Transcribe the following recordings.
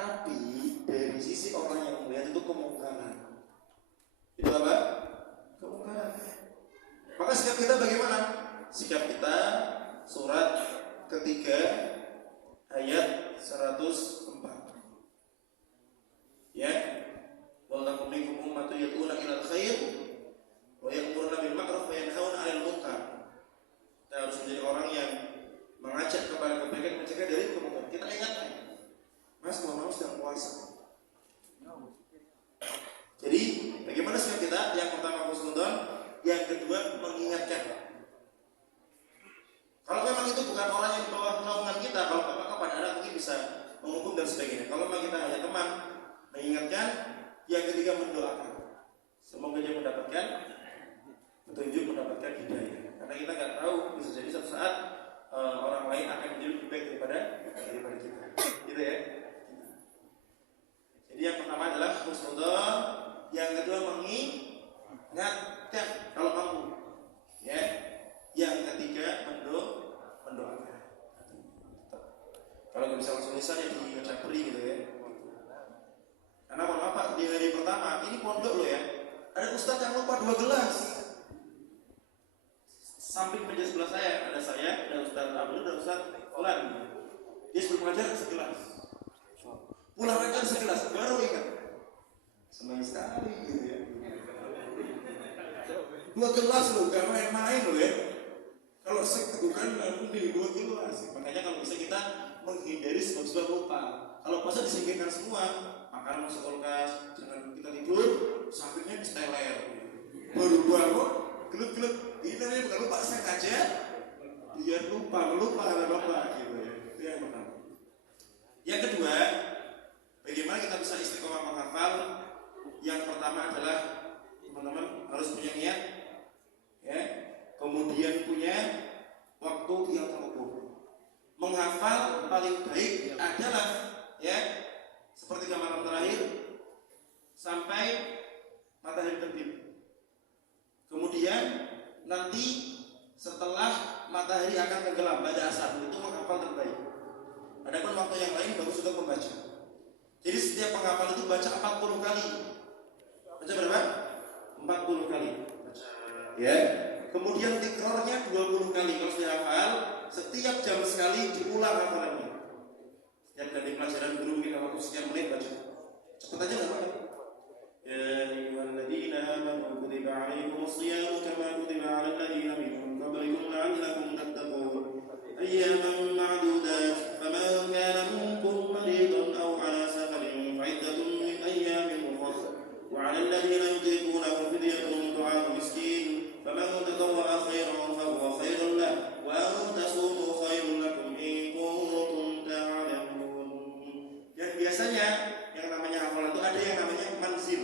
Tapi dari sisi orang yang melihat itu kemungkaran. Itu apa? Kemungkaran. Maka sikap kita bagaimana? Sikap kita surat ketiga ayat 104. Ya. Wallahu minkum ummatun yad'una ilal khair wa ya'muruna bil ma'ruf wa yanhauna 'anil munkar. Kita harus menjadi orang yang mengajak kepada kebaikan, mencegah dari kemungkaran. Kita ingatkan, Mas, mau sedang puasa. Jadi, bagaimana sikap kita? Yang pertama husnudzon, yang kedua mengingatkan. Kalau memang itu bukan orang yang di bawah naungan kita, kalau kapan ada mungkin bisa menghukum dan sebagainya. Kalau memang kita hanya teman, mengingatkan. Yang ketiga mendoakan. Semoga dia mendapatkan petunjuk, mendapatkan hidayah. Karena kita nggak tahu, bisa jadi suatu saat orang lain akan menjadi lebih baik daripada kita. Gitu ya. Jadi yang pertama adalah husnudzon, yang kedua mengingatkan kalau kamu, ya. Yang ketiga mendoakan. Kalau nggak bisa langsung lisan ya dicapri gitu ya. Karena apa? Di hari pertama ini pondok loh ya. Ada ustadz yang lupa 2 gelas. Samping meja sebelah saya ada ustadz Abdul, ada ustadz Olan. Dia sebelum mengajar segelas. Pulang aja segelas, baru ingat. Senang sekali gitu ya. 2 gelas loh, gak main-main loh ya. Kalau bukan di 2 gelas. Makanya kalau bisa kita menghindari sebab-sebab lupa. Kalau puasa disingkirkan semua, makanan masuk kulkas, jangan kita tidur, sampingnya disteler. Baru bangun, gelut-gelut. Ini namanya bukan lupa, sengaja biar lupa karena bapak gitu ya. Itu yang pertama. Yang kedua, bagaimana kita bisa istiqomah menghafal? Yang pertama adalah teman-teman harus punya niat, ya. Kemudian punya waktu yang terukur. Menghafal paling baik adalah, ya, sepertiga malam terakhir sampai matahari terbit. Kemudian nanti setelah matahari akan tenggelam pada asar, itu menghafal terbaik. Adapun waktu yang lain bagus untuk membaca. Jadi setiap penghafal itu baca 40 kali. Baca berapa? 40 kali. Ya. Kemudian tikrornya 20 kali. Kalau sudah hafal, setiap jam sekali diulang hafalannya. Setiap kali pelajaran guru kita waktu sekian menit baca. Cepat aja nggak apa-apa. Ya ayyuhalladzina amanu kutiba 'alaikumus shiyamu kama kutiba 'alal ladzina min qablikum la'allakum tattaqun. Ayyaman ma'dudat faman kana minkum maridan aw 'ala safarin fa'iddatun min ayyamin ukhra. Wa 'alal ladzina yutiqunahu fidyatun ta'amu miskin. فمن تطوع خيرا فهو خير له وأن تصوموا خير لكم إن كنتم تعلمون. Dan biasanya yang namanya hafalan itu ada yang namanya manzil.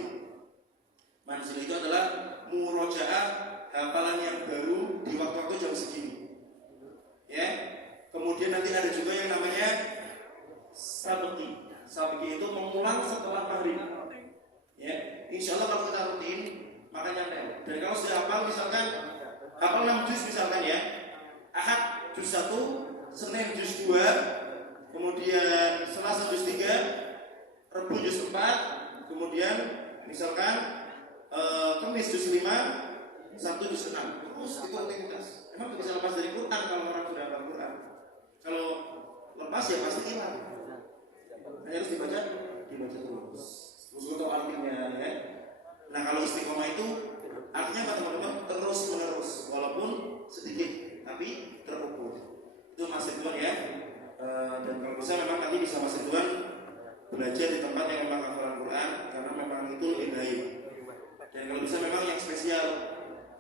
Manzil itu adalah murojaah hafalan yang baru di waktu-waktu jam segini. Ya. Kemudian nanti ada juga yang namanya sabqi. Sabqi itu mengulang setelah maghrib. Ya. Insya Allah kalau kita rutin maka nyantai. Dan kalau sudah hafal misalkan hafal 6 juz misalkan ya, Ahad juz 1, Senin juz 2, kemudian Selasa juz 3, Rabu juz 4, kemudian misalkan Kamis juz 5, Sabtu juz 6. Terus itu aktivitas. Emang bisa lepas dari Quran kalau orang sudah hafal Quran. Kalau lepas ya pasti hilang. Hanya harus dibaca terus. Terus untuk artinya ya. Nah kalau istiqomah itu artinya apa teman-teman? Terus menerus, walaupun sedikit, tapi terukur. Itu Mas Ridwan ya. Dan kalau bisa memang nanti bisa Mas Ridwan belajar di tempat yang memang hafalan Quran, karena memang itu lebih baik. Dan kalau bisa memang yang spesial,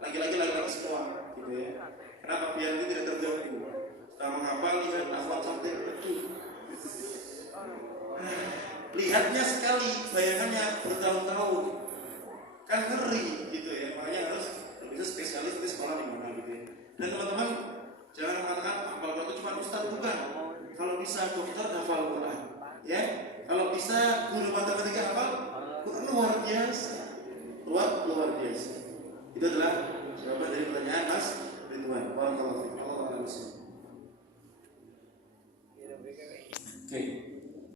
lagi-lagi semua, gitu ya. Kenapa? Biar itu tidak terganggu. Setelah menghafal, lihat hafal sampai betul. Lihatnya sekali, bayangannya bertahun-tahun. Kan ngeri gitu ya, makanya harus bisa spesialis di sekolah di mana gitu ya. Dan teman-teman jangan mengatakan hafal Quran itu cuma ustaz, bukan. Kalau bisa dokter hafal Quran, ya. Kalau bisa guru matematika hafal Quran, luar biasa. Luar biasa. Itu adalah jawaban dari pertanyaan Mas Ridwan. Waalaikumsalam.